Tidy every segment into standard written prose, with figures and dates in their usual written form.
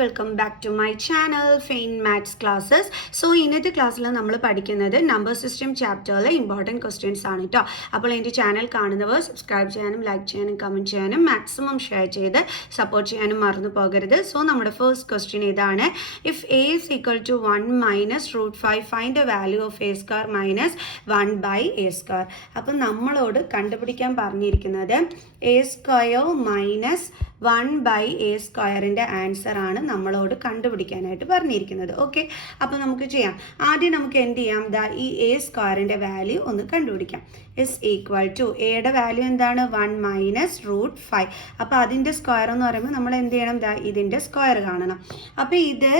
Welcome back to my channel fine maths classes. So ഇന്നത്തെ ക്ലാസ്സിൽ നമ്മൾ പഠിക്കുന്നത് നമ്പർ സിസ്റ്റം ചാപ്റ്ററിലെ ഇമ്പോർട്ടൻറ്റ് ക്വസ്റ്റ്യൻസ് ആണ് കേട്ടോ. അപ്പോൾ എൻ്റെ ചാനൽ കാണുന്നവർ സബ്സ്ക്രൈബ് ചെയ്യാനും ലൈക്ക് ചെയ്യാനും കമൻറ്റ് ചെയ്യാനും മാക്സിമം ഷെയർ ചെയ്ത് സപ്പോർട്ട് ചെയ്യാനും മറന്നു പോകരുത്. സോ നമ്മുടെ ഫസ്റ്റ് ക്വസ്റ്റ്യൻ ഇതാണ്. If a is equal to 1 minus √5 find the value of a square minus 1 by a square. അപ്പം നമ്മളോട് കണ്ടുപിടിക്കാൻ പറഞ്ഞിരിക്കുന്നത് a square minus 1 by a സ്ക്വയറിൻ്റെ ആൻസർ ആണ് നമ്മളോട് കണ്ടുപിടിക്കാനായിട്ട് പറഞ്ഞിരിക്കുന്നത്. ഓക്കെ, അപ്പോൾ നമുക്ക് ചെയ്യാം. ആദ്യം നമുക്ക് എന്ത് ചെയ്യാം, ഈ എ സ്ക്വയറിൻ്റെ വാല്യൂ ഒന്ന് കണ്ടുപിടിക്കാം. ഇസ് ഈക്വൽ ടു എയുടെ വാല്യൂ എന്താണ്, 1 മൈനസ് √5. അപ്പോൾ അതിൻ്റെ സ്ക്വയർ എന്ന് പറയുമ്പോൾ നമ്മൾ എന്ത് ചെയ്യണം, ഇതിൻ്റെ സ്ക്വയർ കാണണം. അപ്പോൾ ഇത്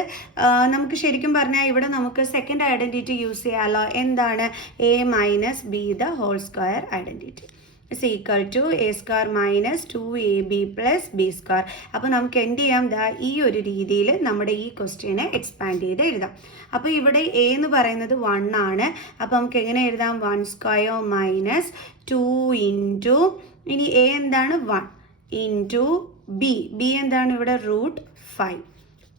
നമുക്ക് ശരിക്കും പറഞ്ഞാൽ ഇവിടെ നമുക്ക് സെക്കൻഡ് ഐഡൻറ്റിറ്റി യൂസ് ചെയ്യാമല്ലോ. എന്താണ്, A minus B the whole square identity is equal to a square minus 2ab plus b square. അപ്പോൾ നമുക്ക് എന്ത് ചെയ്യാം, ഈ ഒരു രീതിയിൽ നമ്മുടെ ഈ ക്വസ്റ്റ്യനെ എക്സ്പാൻഡ് ചെയ്ത് എഴുതാം. അപ്പോൾ ഇവിടെ എ എന്ന് പറയുന്നത് 1 ആണ്. അപ്പോൾ നമുക്ക് എങ്ങനെ എഴുതാം, 1 സ്ക്വയർ മൈനസ് 2 ഇൻറ്റു, ഇനി എ എന്താണ് 1 ഇൻറ്റു ബി എന്താണ് ഇവിടെ √5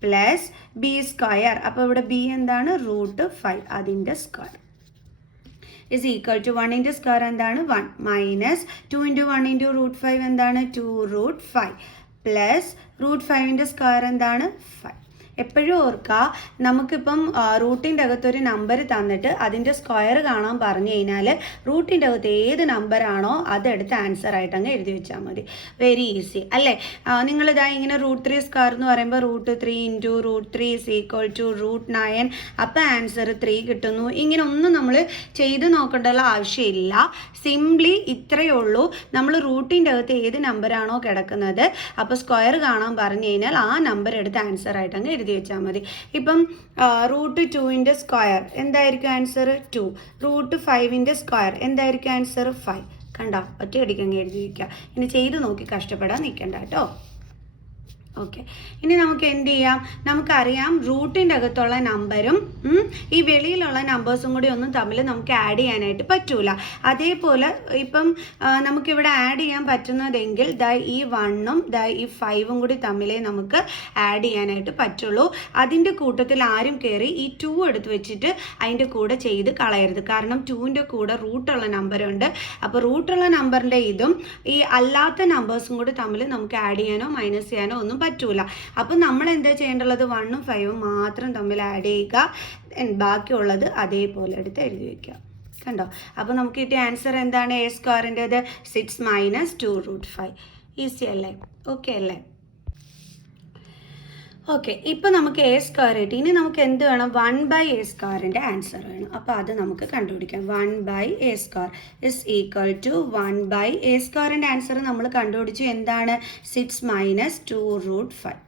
പ്ലസ് ബി സ്ക്വയർ. അപ്പോൾ ഇവിടെ ബി എന്താണ് √5 അതിൻ്റെ square is equal to 1 into square എന്താണ് 1 minus 2 into 1 into √5 എന്താണ് 2√5 plus √5ൻ്റെ സ്ക്വയർ എന്താണ് 5. എപ്പോഴും ഓർക്കുക, നമുക്കിപ്പം റൂട്ടിൻ്റെ അകത്തൊരു നമ്പർ തന്നിട്ട് അതിൻ്റെ സ്ക്വയർ കാണാൻ പറഞ്ഞു കഴിഞ്ഞാൽ റൂട്ടിൻ്റെ അകത്ത് ഏത് നമ്പറാണോ അതെടുത്ത് ആൻസർ ആയിട്ട് അങ്ങ് എഴുതി വെച്ചാൽ മതി. വെരി ഈസി അല്ലേ. നിങ്ങളിതാ ഇങ്ങനെ √3 സ്ക്വയർ എന്ന് പറയുമ്പോൾ √3 ഇൻറ്റു √3 is equal to √9. അപ്പോൾ ആൻസർ 3 കിട്ടുന്നു. ഇങ്ങനെ ഒന്നും നമ്മൾ ചെയ്ത് നോക്കേണ്ടുള്ള ആവശ്യമില്ല. സിംപ്ലി ഇത്രയേ ഉള്ളൂ. നമ്മൾ റൂട്ടിൻ്റെ അകത്ത് ഏത് നമ്പറാണോ കിടക്കുന്നത് അപ്പോൾ സ്ക്വയർ കാണാൻ പറഞ്ഞു കഴിഞ്ഞാൽ ആ നമ്പർ എടുത്ത് ആൻസർ ആയിട്ട് അങ്ങ് എഴുതി വെച്ചാൽ മതി. ഇപ്പം √2ൻ്റെ സ്ക്വയർ എന്തായിരിക്കും ആൻസർ 2, √5ൻ്റെ സ്ക്വയർ എന്തായിരിക്കും ആൻസർ 5. കണ്ടോ, ഒറ്റയടിക്കങ്ങ് എഴുതി വയ്ക്കുക. ഇനി ചെയ്ത് നോക്കി കഷ്ടപ്പെടാൻ നിൽക്കണ്ട കേട്ടോ. ഓക്കെ, ഇനി നമുക്ക് എന്ത് ചെയ്യാം, നമുക്കറിയാം റൂട്ടിൻ്റെ അകത്തുള്ള നമ്പറും ഈ വെളിയിലുള്ള നമ്പേഴ്സും കൂടി ഒന്നും തമ്മിൽ നമുക്ക് ആഡ് ചെയ്യാനായിട്ട് പറ്റൂല. അതേപോലെ ഇപ്പം നമുക്കിവിടെ ആഡ് ചെയ്യാൻ പറ്റുന്നതെങ്കിൽ ഈ 1ഉം ഈ 5ഉം കൂടി തമ്മിലേ നമുക്ക് ആഡ് ചെയ്യാനായിട്ട് പറ്റുള്ളൂ. അതിൻ്റെ കൂട്ടത്തിൽ ആരും കയറി ഈ 2 എടുത്ത് വെച്ചിട്ട് അതിൻ്റെ കൂടെ ചെയ്ത് കളയരുത്. കാരണം 2ൻ്റെ കൂടെ റൂട്ടുള്ള നമ്പറുണ്ട്. അപ്പോൾ റൂട്ടുള്ള നമ്പറിൻ്റെ ഇതും ഈ അല്ലാത്ത നമ്പേഴ്സും കൂടി തമ്മിൽ നമുക്ക് ആഡ് ചെയ്യാനോ മൈനസ് ചെയ്യാനോ ഒന്നും പറ്റൂല. അപ്പം നമ്മൾ എന്താ ചെയ്യേണ്ടുള്ളത്, 1ഉം 5ഉം മാത്രം തമ്മിൽ ആഡ് ചെയ്യുക, ബാക്കിയുള്ളത് അതേപോലെ എടുത്ത് എഴുതി വയ്ക്കുക. കണ്ടോ, അപ്പോൾ നമുക്ക് കിട്ടിയ ആൻസർ എന്താണ്, എ സ്ക്വയറിൻ്റെത് 6 മൈനസ് 2√5. ഈസി അല്ലേ, ഓക്കെ അല്ലേ. ഓക്കെ, ഇപ്പോൾ നമുക്ക് എ സ്ക്വയർ കിട്ടി. ഇനി നമുക്ക് എന്ത് വേണം, 1 ബൈ എ സ്ക്വയറിൻ്റെ ആൻസർ വേണം. അപ്പോൾ അത് നമുക്ക് കണ്ടുപിടിക്കാം. 1 by a square is equal to 1 by a സ്ക്വയറിൻ്റെ ആൻസർ നമ്മൾ കണ്ടുപിടിച്ചു. എന്താണ്, 6 മൈനസ് 2√5.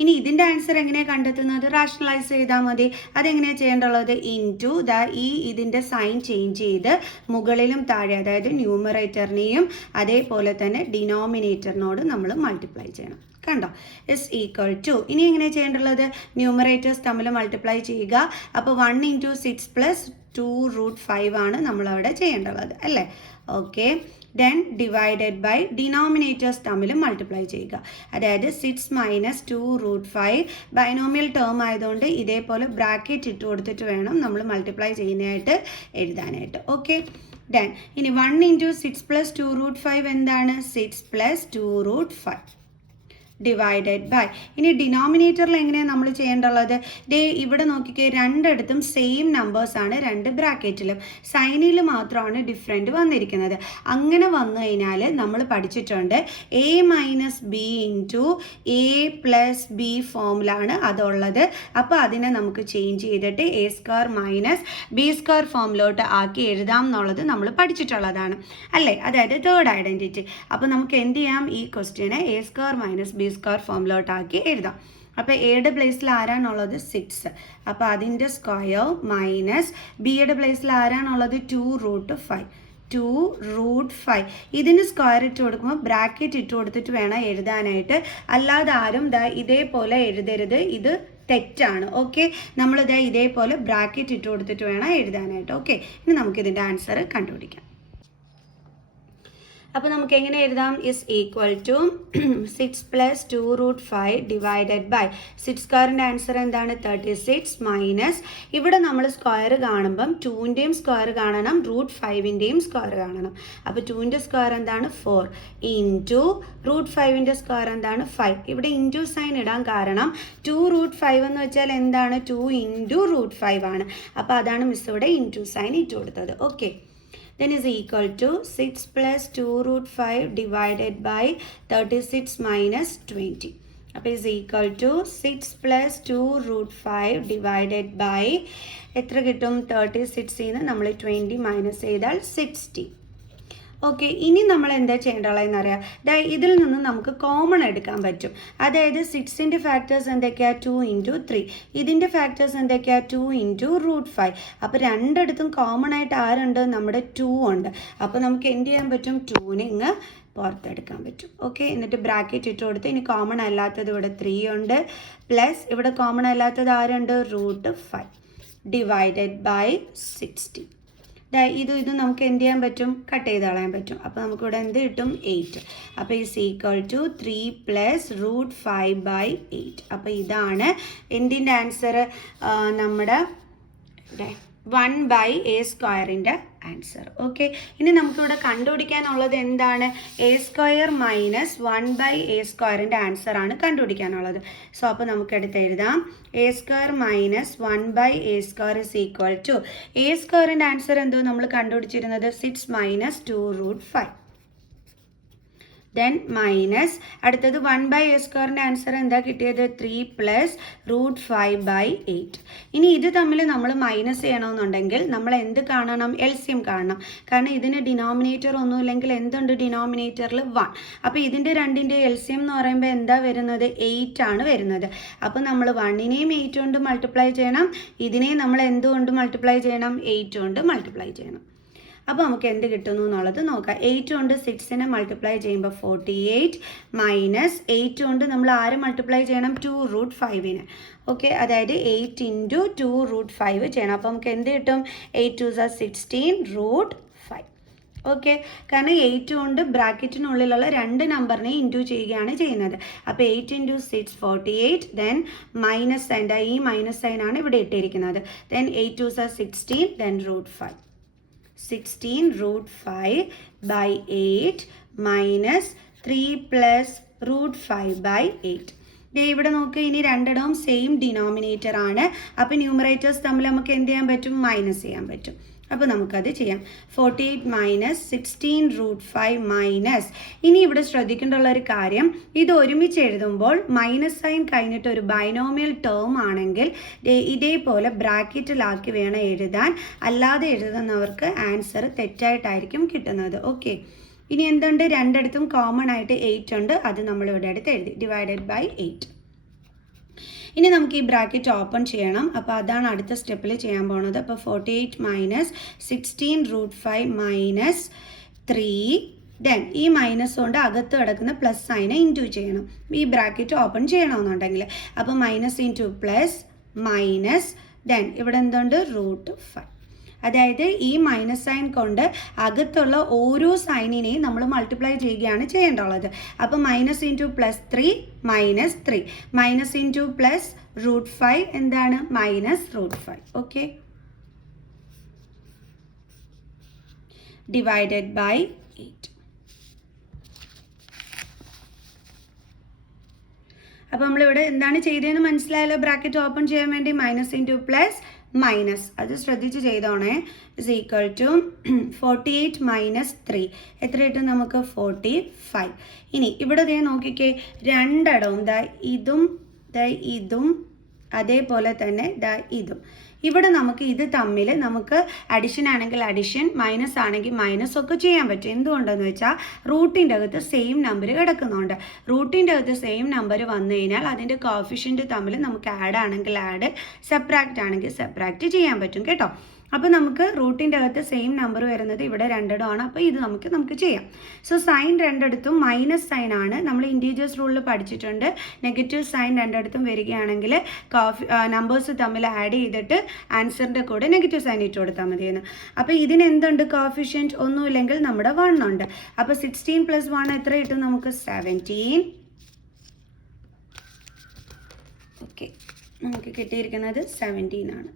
ഇനി ഇതിൻ്റെ ആൻസർ എങ്ങനെയാണ് കണ്ടെത്തുന്നത്, റാഷണലൈസ് ചെയ്താൽ മതി. അതെങ്ങനെയാണ് ചെയ്യേണ്ടുള്ളത്, ഇൻറ്റു ഇതിൻ്റെ സൈൻ ചേഞ്ച് ചെയ്ത് മുകളിലും താഴെ, അതായത് ന്യൂമറേറ്ററിനെയും അതേപോലെ തന്നെ ഡിനോമിനേറ്ററിനോട് നമ്മൾ മൾട്ടിപ്ലൈ ചെയ്യണം. കണ്ടോ, ഇസ് ഈക്വൽ ടു, ഇനി എങ്ങനെ ചെയ്യേണ്ടുള്ളത്, ന്യൂമറേറ്റേഴ്സ് തമ്മിൽ മൾട്ടിപ്ലൈ ചെയ്യുക. അപ്പോൾ 1 ഇൻറ്റു 6 പ്ലസ് 2√5 ആണ് നമ്മളവിടെ ചെയ്യേണ്ടുള്ളത് അല്ലേ. Okay, then divided by denominators തമ്മിൽ മൾട്ടിപ്ലൈ ചെയ്യുക. അതായത് 6 മൈനസ് 2√5 ബൈനോമിയൽ ടേം ആയതുകൊണ്ട് ഇതേപോലെ ബ്രാക്കറ്റ് ഇട്ട് കൊടുത്തിട്ട് വേണം നമ്മൾ മൾട്ടിപ്ലൈ ചെയ്യുന്നതായിട്ട് എഴുതാനായിട്ട്. ഓക്കെ, ദെൻ ഇനി 1 ഇൻറ്റു 6 പ്ലസ് 2√5 എന്താണ്, 6 പ്ലസ് 2√5 ഡിവൈഡഡ് ബൈ, ഇനി ഡിനോമിനേറ്ററിൽ എങ്ങനെയാണ് നമ്മൾ ചെയ്യേണ്ടുള്ളത്, ഇവിടെ നോക്കിക്കേ, രണ്ടിടത്തും സെയിം നമ്പേഴ്സാണ്, 2 ബ്രാക്കറ്റിലും, സൈനിൽ മാത്രമാണ് ഡിഫറെൻറ്റ് വന്നിരിക്കുന്നത്. അങ്ങനെ വന്നു കഴിഞ്ഞാൽ നമ്മൾ പഠിച്ചിട്ടുണ്ട് a minus b into a plus b ഫോമിലാണ് അതുള്ളത്. അപ്പോൾ അതിനെ നമുക്ക് ചേഞ്ച് ചെയ്തിട്ട് a square minus b square ഫോമിലോട്ട് ആക്കി എഴുതാം എന്നുള്ളത് നമ്മൾ പഠിച്ചിട്ടുള്ളതാണ് അല്ലേ. അതായത് തേർഡ് ഐഡൻറ്റിറ്റി. അപ്പോൾ നമുക്ക് എന്ത് ചെയ്യാം, ഈ ക്വസ്റ്റ്യനെ a square minus b square ഫോമിലോട്ടാക്കി എഴുതാം. അപ്പോൾ എയുടെ പ്ലേസിൽ ആരാണുള്ളത് 6, അപ്പോൾ അതിൻ്റെ സ്ക്വയർ മൈനസ് ബിയുടെ പ്ലേസിൽ ആരാണുള്ളത് 2√5. 2√5 ഇതിന് സ്ക്വയർ ഇട്ട് കൊടുക്കുമ്പോൾ ബ്രാക്കറ്റ് ഇട്ട് കൊടുത്തിട്ട് വേണം എഴുതാനായിട്ട്. അല്ലാതെ ആരും ഇതേപോലെ എഴുതരുത്, ഇത് തെറ്റാണ്. ഓക്കെ, നമ്മളിത് ഇതേപോലെ ബ്രാക്കറ്റ് ഇട്ട് കൊടുത്തിട്ട് വേണം എഴുതാനായിട്ട്. ഓക്കെ, ഇനി നമുക്കിതിൻ്റെ ആൻസർ കണ്ടുപിടിക്കാം. അപ്പോൾ നമുക്ക് എങ്ങനെ എഴുതാം? Is equal to 6 plus 2 root 5 divided by 6 സ്ക്വയറിൻ്റെ ആൻസർ എന്താണ്? 36 മൈനസ് ഇവിടെ നമ്മൾ സ്ക്വയർ കാണുമ്പം 2ൻ്റെയും സ്ക്വയർ കാണണം, റൂട്ട് 5ൻ്റെയും സ്ക്വയർ കാണണം. അപ്പോൾ 2ൻ്റെ സ്ക്വയർ എന്താണ്? 4 ഇൻറ്റു റൂട്ട് 5ൻ്റെ സ്ക്വയർ എന്താണ്? 5. ഇവിടെ ഇൻറ്റു സൈൻ ഇടാൻ കാരണം 2 റൂട്ട് 5 എന്ന് വെച്ചാൽ എന്താണ്? 2 ഇൻറ്റു റൂട്ട് 5 ആണ്. അപ്പോൾ അതാണ് മിസ് ഇവിടെ ഇൻറ്റു സൈൻ ഇട്ട് കൊടുത്തത്. Okay, then is equal to 6 plus 2 root 5 divided by 36 minus 20. അപ്പോൾ is equal to 6 plus 2 root 5 divided by എത്ര കിട്ടും? 36 ന്ന് നമ്മൾ 20 മൈനസ് ചെയ്താൽ 60. ഓക്കെ, ഇനി നമ്മൾ എന്താ ചെയ്യേണ്ടതെന്ന് അറിയാം. ഇതിൽ നിന്ന് നമുക്ക് കോമൺ എടുക്കാൻ പറ്റും. അതായത് 6ൻ്റെ ഫാക്ടേഴ്സ് എന്തൊക്കെയാണ്? 2 ഇൻറ്റു 3. ഇതിൻ്റെ ഫാക്ടേഴ്സ് എന്തൊക്കെയാണ്? 2 ഇൻറ്റു റൂട്ട് 5. അപ്പോൾ രണ്ടിടത്തും കോമൺ ആയിട്ട് ആരുണ്ട്? നമ്മുടെ 2 ഉണ്ട്. അപ്പോൾ നമുക്ക് എന്ത് ചെയ്യാൻ പറ്റും? 2നെ ഇങ്ങ് പുറത്തെടുക്കാൻ പറ്റും. ഓക്കെ, എന്നിട്ട് ബ്രാക്കറ്റ് ഇട്ട് കൊടുത്ത് ഇനി കോമൺ അല്ലാത്തത് ഇവിടെ 3 ഉണ്ട്, പ്ലസ് ഇവിടെ കോമൺ അല്ലാത്തത് ആരുണ്ട്? Root 5 divided by 60. ഇത് നമുക്ക് എന്ത് ചെയ്യാൻ പറ്റും? കട്ട് ചെയ്ത് കളയാൻ പറ്റും. അപ്പോൾ നമുക്കിവിടെ എന്ത് കിട്ടും? 8. അപ്പോൾ is equal to 3 plus root 5 by 8. അപ്പോൾ ഇതാണ് എന്തിൻ്റെ ആൻസർ? നമ്മുടെ 1 ബൈ എ സ്ക്വയറിൻ്റെ ആൻസർ. ഓക്കെ, ഇനി നമുക്കിവിടെ കണ്ടുപിടിക്കാനുള്ളത് എന്താണ്? A square minus 1 by a സ്ക്വയറിൻ്റെ ആൻസർ ആണ് കണ്ടുപിടിക്കാനുള്ളത്. സോ അപ്പോൾ നമുക്കെടുത്ത് എഴുതാം a square minus 1 by a square is equal to a സ്ക്വയറിൻ്റെ ആൻസർ എന്തോ നമ്മൾ കണ്ടുപിടിച്ചിരുന്നത് 6 മൈനസ് 2 റൂട്ട് 5. ദെൻ മൈനസ് അടുത്തത് 1 ബൈ എ സ്ക്വയറിൻ്റെ ആൻസർ എന്താ കിട്ടിയത്? 3 പ്ലസ് റൂട്ട് 5 ബൈ 8. ഇനി ഇത് തമ്മിൽ നമ്മൾ മൈനസ് ചെയ്യണമെന്നുണ്ടെങ്കിൽ നമ്മൾ എന്ത് കാണണം? LCM കാണണം. കാരണം ഇതിന് ഡിനോമിനേറ്റർ ഒന്നുമില്ലെങ്കിൽ എന്തുണ്ട് ഡിനോമിനേറ്ററിൽ? 1. അപ്പോൾ ഇതിൻ്റെ രണ്ടിൻ്റെ LCM എന്ന് പറയുമ്പോൾ എന്താ വരുന്നത്? 8 ആണ് വരുന്നത്. അപ്പോൾ നമ്മൾ 1നെയും 8 കൊണ്ട് മൾട്ടിപ്ലൈ ചെയ്യണം, ഇതിനെയും നമ്മൾ എന്തുകൊണ്ട് മൾട്ടിപ്ലൈ ചെയ്യണം? 8 കൊണ്ട് മൾട്ടിപ്ലൈ ചെയ്യണം. അപ്പോൾ നമുക്ക് എന്ത് കിട്ടുന്നു എന്നുള്ളത് നോക്കാം. 8 കൊണ്ട് 6നെ മൾട്ടിപ്ലൈ ചെയ്യുമ്പോൾ 48 മൈനസ് 8 കൊണ്ട് നമ്മൾ ആര് മൾട്ടിപ്ലൈ ചെയ്യണം? 2 റൂട്ട് 5നെ. ഓക്കെ, അതായത് 8 ഇൻറ്റു 2 റൂട്ട് 5 ചെയ്യണം. അപ്പോൾ നമുക്ക് എന്ത് കിട്ടും? 8 2 16 റൂട്ട് 5. ഓക്കെ, കാരണം 8 കൊണ്ട് ബ്രാക്കറ്റിനുള്ളിലുള്ള 2 നമ്പറിനെ ഇൻറ്റു ചെയ്യുകയാണ് ചെയ്യുന്നത്. അപ്പോൾ 8 ഇൻറ്റു 6 48. ദെൻ മൈനസ് സൈൻ, ഈ മൈനസ് സൈനാണ് ഇവിടെ ഇട്ടിരിക്കുന്നത്. Then 8 2 16, then root 5. 16 root 5 by 8 minus 3 plus root 5 by 8. ഇവിടെ നോക്കുക, ഇനി രണ്ടിടവും സെയിം ഡിനോമിനേറ്റർ ആണ്. അപ്പോൾ ന്യൂമറേറ്റേഴ്സ് തമ്മിൽ നമുക്ക് എന്ത് ചെയ്യാൻ പറ്റും? മൈനസ് ചെയ്യാൻ പറ്റും. അപ്പോൾ നമുക്കത് ചെയ്യാം. 48 മൈനസ് 16 റൂട്ട് 5 മൈനസ്, ഇനി ഇവിടെ ശ്രദ്ധിക്കേണ്ടുള്ള ഒരു കാര്യം, ഇത് ഒരുമിച്ച് എഴുതുമ്പോൾ മൈനസ് സൈൻ കഴിഞ്ഞിട്ട് ഒരു ബൈനോമിയൽ ടേം ആണെങ്കിൽ ഇതേപോലെ ബ്രാക്കറ്റിലാക്കി വേണം എഴുതാൻ. അല്ലാതെ എഴുതുന്നവർക്ക് ആൻസർ തെറ്റായിട്ടായിരിക്കും കിട്ടുന്നത്. ഓക്കെ, ഇനി എന്തുണ്ട്? രണ്ടിടത്തും കോമൺ ആയിട്ട് 8 ഉണ്ട്, അത് നമ്മളിവിടെ അടുത്ത് എഴുതി ഡിവൈഡഡ് ബൈ 8. ഇനി നമുക്ക് ഈ ബ്രാക്കറ്റ് ഓപ്പൺ ചെയ്യണം. അപ്പോൾ അതാണ് അടുത്ത സ്റ്റെപ്പിൽ ചെയ്യാൻ പോകുന്നത്. അപ്പോൾ 48 മൈനസ് 16 റൂട്ട് 5 മൈനസ് 3. ദെൻ ഈ മൈനസ് കൊണ്ട് അകത്ത് കിടക്കുന്ന പ്ലസ് സൈനെ ഇൻറ്റു ചെയ്യണം ഈ ബ്രാക്കറ്റ് ഓപ്പൺ ചെയ്യണമെന്നുണ്ടെങ്കിൽ. അപ്പോൾ minus into plus minus, then ഇവിടെ എന്തുണ്ട്? റൂട്ട് 5. അതായത് ഈ മൈനസ് സൈൻ കൊണ്ട് അകത്തുള്ള ഓരോ സൈനിനെയും നമ്മൾ മൾട്ടിപ്ലൈ ചെയ്യുകയാണ് ചെയ്യേണ്ടുള്ളത്. അപ്പോൾ minus into plus 3 minus 3, minus into plus root 5 എന്താണ്? Minus root 5. Okay, divided by 8. അപ്പോൾ നമ്മളിവിടെ എന്താണ് ചെയ്തതെന്ന് മനസ്സിലായല്ലോ. ബ്രാക്കറ്റ് ഓപ്പൺ ചെയ്യാൻ വേണ്ടി മൈനസ് ഇൻറ്റു പ്ലസ് മൈനസ്, അത് ശ്രദ്ധിച്ച് ചെയ്തോണേ. ഇസ് ഈക്വൽ ടു 48 മൈനസ് 3 എത്ര കിട്ടും നമുക്ക്? 45. ഇനി ഇവിടെ ദേ നോക്കിക്കേ, രണ്ടിടവും ഇതും അതേപോലെ തന്നെ ഇതും. ഇവിടെ നമുക്ക് ഇത് തമ്മിൽ നമുക്ക് അഡിഷൻ ആണെങ്കിൽ അഡിഷൻ, മൈനസ് ആണെങ്കിൽ മൈനസ് ഒക്കെ ചെയ്യാൻ പറ്റും. എന്തുകൊണ്ടെന്ന് വെച്ചാൽ റൂട്ടിൻ്റെ അകത്ത് സെയിം നമ്പർ കിടക്കുന്നുണ്ട്. റൂട്ടിൻ്റെ അകത്ത് സെയിം നമ്പർ വന്നു കഴിഞ്ഞാൽ അതിൻ്റെ കോഫിഷ്യൻ്റ് തമ്മിൽ നമുക്ക് ആഡ് ആണെങ്കിൽ ആഡ്, സെപ്പറാക്റ്റ് ആണെങ്കിൽ സെപ്പറാക്റ്റ് ചെയ്യാൻ പറ്റും കേട്ടോ. അപ്പോൾ നമുക്ക് റൂട്ടിൻ്റെ അകത്ത് സെയിം നമ്പർ വരുന്നത് ഇവിടെ രണ്ടിടമാണ്. അപ്പോൾ ഇത് നമുക്ക് ചെയ്യാം. സോ സൈൻ രണ്ടിടത്തും മൈനസ് സൈൻ ആണ്. നമ്മൾ ഇൻറ്റീജേഴ്സ് റൂളിൽ പഠിച്ചിട്ടുണ്ട്. നെഗറ്റീവ് സൈൻ രണ്ടിടത്തും വരികയാണെങ്കിൽ നമ്പേഴ്സ് തമ്മിൽ ആഡ് ചെയ്തിട്ട് ആൻസറിൻ്റെ കൂടെ നെഗറ്റീവ് സൈൻ ഇട്ട് കൊടുത്താൽ മതിയെന്ന്. അപ്പോൾ ഇതിന് എന്തുണ്ട്? കോഫിഷ്യൻറ്റ് ഒന്നുമില്ലെങ്കിൽ നമ്മുടെ 1 ഉണ്ട്. അപ്പോൾ 16 + 1 എത്ര കിട്ടും നമുക്ക്? 17. ഓക്കെ, നമുക്ക് കിട്ടിയിരിക്കുന്നത് 17 ആണ്.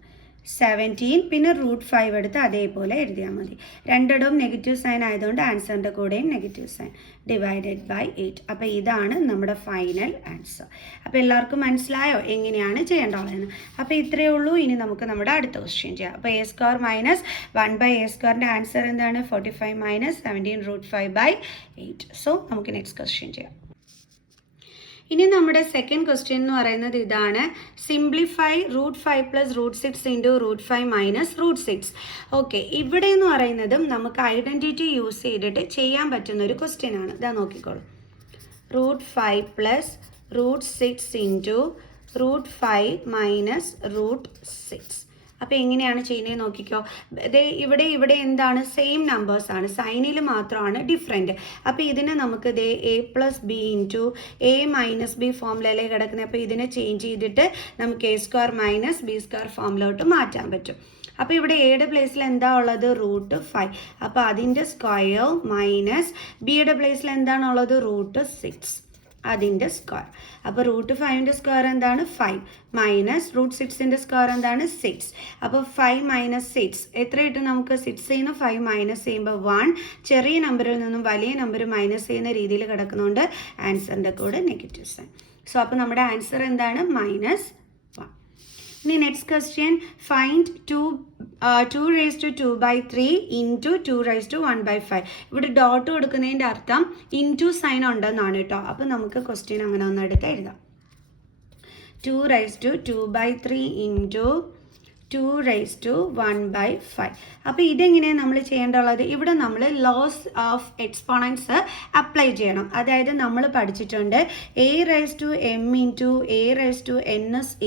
17 പിന്നെ √5 എടുത്ത് അതേപോലെ എഴുതിയാൽ മതി. രണ്ടിടവും നെഗറ്റീവ് സൈൻ ആയതുകൊണ്ട് ആൻസറിൻ്റെ കൂടെയും നെഗറ്റീവ് സൈൻ /8. അപ്പോൾ ഇതാണ് നമ്മുടെ ഫൈനൽ ആൻസർ. അപ്പോൾ എല്ലാവർക്കും മനസ്സിലായോ എങ്ങനെയാണ് ചെയ്യേണ്ടതെന്ന്? അപ്പോൾ ഇത്രയേ ഉള്ളൂ. ഇനി നമുക്ക് നമ്മുടെ അടുത്ത ക്വസ്റ്റ്യൻ ചെയ്യാം. അപ്പോൾ a² - 1/a²ൻ്റെ ആൻസർ എന്താണ്? 45 - 17 √5/8. സോ നമുക്ക് നെക്സ്റ്റ് ക്വസ്റ്റ്യൻ ചെയ്യാം. ഇനി നമ്മുടെ സെക്കൻഡ് ക്വസ്റ്റ്യൻ എന്ന് പറയുന്നത് ഇതാണ്. സിംപ്ലിഫൈ √5 + √6 × √5 - √6. ഓക്കെ, ഇവിടെ എന്ന് പറയുന്നതും നമുക്ക് ഐഡൻറ്റിറ്റി യൂസ് ചെയ്തിട്ട് ചെയ്യാൻ പറ്റുന്ന ഒരു ക്വസ്റ്റ്യൻ ആണ്. ഇതാ നോക്കിക്കോളൂ. √5 + √6 × √5 - √6. അപ്പോൾ എങ്ങനെയാണ് ചെയ്യുന്നത് നോക്കിക്കോ. ഇവിടെ എന്താണ്? സെയിം നമ്പേഴ്സാണ്, സൈനിൽ മാത്രമാണ് ഡിഫറെൻറ്റ്. അപ്പോൾ ഇതിനെ നമുക്ക് a + b × a - b ഫോമിലല്ലേ കിടക്കുന്നത്. അപ്പോൾ ഇതിനെ ചേഞ്ച് ചെയ്തിട്ട് നമുക്ക് a² - b² ഫോമിലോട്ട് മാറ്റാൻ പറ്റും. അപ്പോൾ ഇവിടെ എയുടെ പ്ലേസിൽ എന്താ ഉള്ളത്? √5. അപ്പോൾ അതിൻ്റെ സ്ക്വയർ മൈനസ് ബിയുടെ പ്ലേസിൽ എന്താണുള്ളത്? √6 അതിൻ്റെ സ്ക്വയർ. അപ്പോൾ √5ൻ്റെ സ്ക്വയർ എന്താണ്? 5 മൈനസ് √6ൻ്റെ സ്ക്വയർ എന്താണ്? 6. അപ്പോൾ 5 - 6 എത്ര കിട്ടും നമുക്ക്? 6ൽ നിന്ന് 5 മൈനസ് ചെയ്യുമ്പോൾ 1. ചെറിയ നമ്പറിൽ നിന്നും വലിയ നമ്പർ മൈനസ് ചെയ്യുന്ന രീതിയിൽ കിടക്കുന്നതുകൊണ്ട് ആൻസറിൻ്റെ കൂടെ നെഗറ്റീവ് സൈൻ. സോ അപ്പോൾ നമ്മുടെ ആൻസർ എന്താണ്? -1. ഇനി നെക്സ്റ്റ് ക്വസ്റ്റ്യൻ. ഫൈൻഡ് 2^2/3 × 2^1/5. ഇവിടെ ഡോട്ട് കൊടുക്കുന്നതിൻ്റെ അർത്ഥം ഇൻറ്റു സൈൻ ഉണ്ടെന്നാണ് കേട്ടോ. അപ്പോൾ നമുക്ക് ക്വസ്റ്റ്യൻ അങ്ങനെ ഒന്ന് എടുത്ത് എഴുതാം. 2^2/3 × 2^1/5. അപ്പോൾ ഇതെങ്ങനെയാണ് നമ്മൾ ചെയ്യേണ്ടത്? ഇവിടെ നമ്മൾ ലോസ് ഓഫ് എക്സ്പോണൻസ് അപ്ലൈ ചെയ്യണം. അതായത് നമ്മൾ പഠിച്ചിട്ടുണ്ട് a⁻m × a⁻n =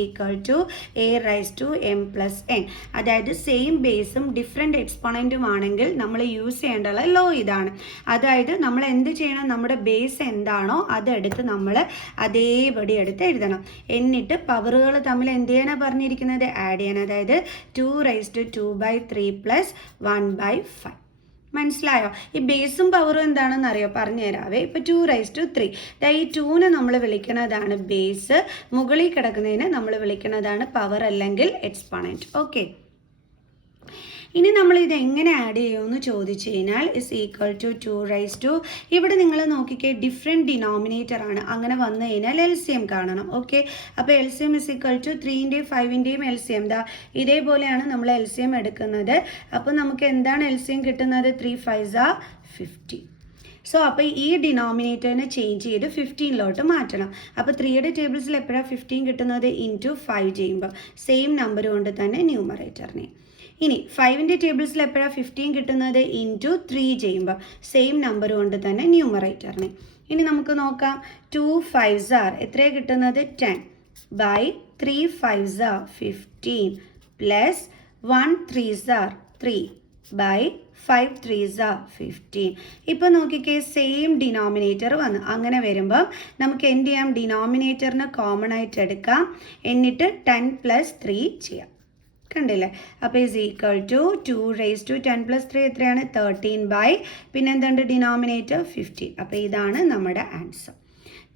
a⁻m+n. അതായത് സെയിം ബേസും ഡിഫറെൻറ്റ് എക്സ്പോണൻറ്റും ആണെങ്കിൽ നമ്മൾ യൂസ് ചെയ്യേണ്ട ലോ ഇതാണ്. അതായത് നമ്മൾ എന്ത് ചെയ്യണം? നമ്മുടെ ബേസ് എന്താണോ അതെടുത്ത് നമ്മൾ അതേപടി എടുത്ത് എഴുതണം. എന്നിട്ട് പവറുകൾ തമ്മിൽ എന്ത് ചെയ്യാനാണ് പറഞ്ഞിരിക്കുന്നത്? ആഡ് ചെയ്യാൻ. അതായത് 2^2/3 + 1/5. മനസ്സിലായോ? ഈ ബേസും പവറും എന്താണെന്ന് അറിയോ? പറഞ്ഞു തരാവേ. ഇപ്പോൾ 2^3. ഈ 2നെ നമ്മൾ വിളിക്കുന്നതാണ് ബേസ്, മുകളിൽ കിടക്കുന്നതിന് നമ്മൾ വിളിക്കുന്നതാണ് പവർ അല്ലെങ്കിൽ എക്സ്പോണൻറ്റ്. ഓക്കെ, ഇനി നമ്മൾ ഇത് എങ്ങനെ ആഡ് ചെയ്യുമെന്ന് ചോദിച്ചു കഴിഞ്ഞാൽ =2^2. ഇവിടെ നിങ്ങൾ നോക്കിക്കേ, ഡിഫറെൻറ്റ് ഡിനോമിനേറ്റർ ആണ്. അങ്ങനെ വന്നു കഴിഞ്ഞാൽ LCM കാണണം. ഓക്കെ, അപ്പോൾ LCM = 3ൻ്റെയും 5ൻ്റെയും LCM. ഇതേപോലെയാണ് നമ്മൾ LCM എടുക്കുന്നത്. അപ്പോൾ നമുക്ക് എന്താണ് LCM കിട്ടുന്നത്? 3 5s are 50. സോ അപ്പോൾ ഈ ഡിനോമിനേറ്ററിനെ ചേഞ്ച് ചെയ്ത് 15ലോട്ട് മാറ്റണം. അപ്പോൾ 3യുടെ ടേബിൾസിൽ എപ്പോഴാണ് 15 കിട്ടുന്നത്? × 5 ചെയ്യുമ്പോൾ സെയിം നമ്പർ കൊണ്ട് തന്നെ ന്യൂമറേറ്ററിനെ. ഇനി 5ൻ്റെ ടേബിൾസിൽ എപ്പോഴാണ് 15 കിട്ടുന്നത്? × 3 ചെയ്യുമ്പോൾ സെയിം നമ്പർ കൊണ്ട് തന്നെ ന്യൂമറേറ്ററിനെ. ഇനി നമുക്ക് നോക്കാം. 2 5s are എത്രയാണ് കിട്ടുന്നത്? 10/3 5s are 15 + 1 3s are 3/5 3s are 15. ഇപ്പോൾ നോക്കിക്കേ, സെയിം ഡിനോമിനേറ്റർ വന്നു. അങ്ങനെ വരുമ്പം നമുക്ക് എന്ത് ചെയ്യാം? ഡിനോമിനേറ്ററിന് കോമൺ ആയിട്ട് എടുക്കാം. എന്നിട്ട് 10 + 3 ചെയ്യാം. കണ്ടില്ലേ? അപ്പോൾ =210 + 3 എത്രയാണ്? 13 പിന്നെ എന്തുണ്ട്? ഡിനോമിനേറ്റർ 15. അപ്പോൾ ഇതാണ് നമ്മുടെ ആൻസർ.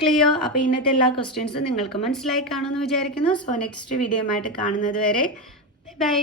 ക്ലിയർ? അപ്പോൾ ഇന്നത്തെ എല്ലാ ക്വസ്റ്റ്യൻസും നിങ്ങൾക്ക് മനസ്സിലായി കാണുമെന്ന് വിചാരിക്കുന്നു. സോ നെക്സ്റ്റ് വീഡിയോ ആയിട്ട് കാണുന്നത് വരെ ബൈ.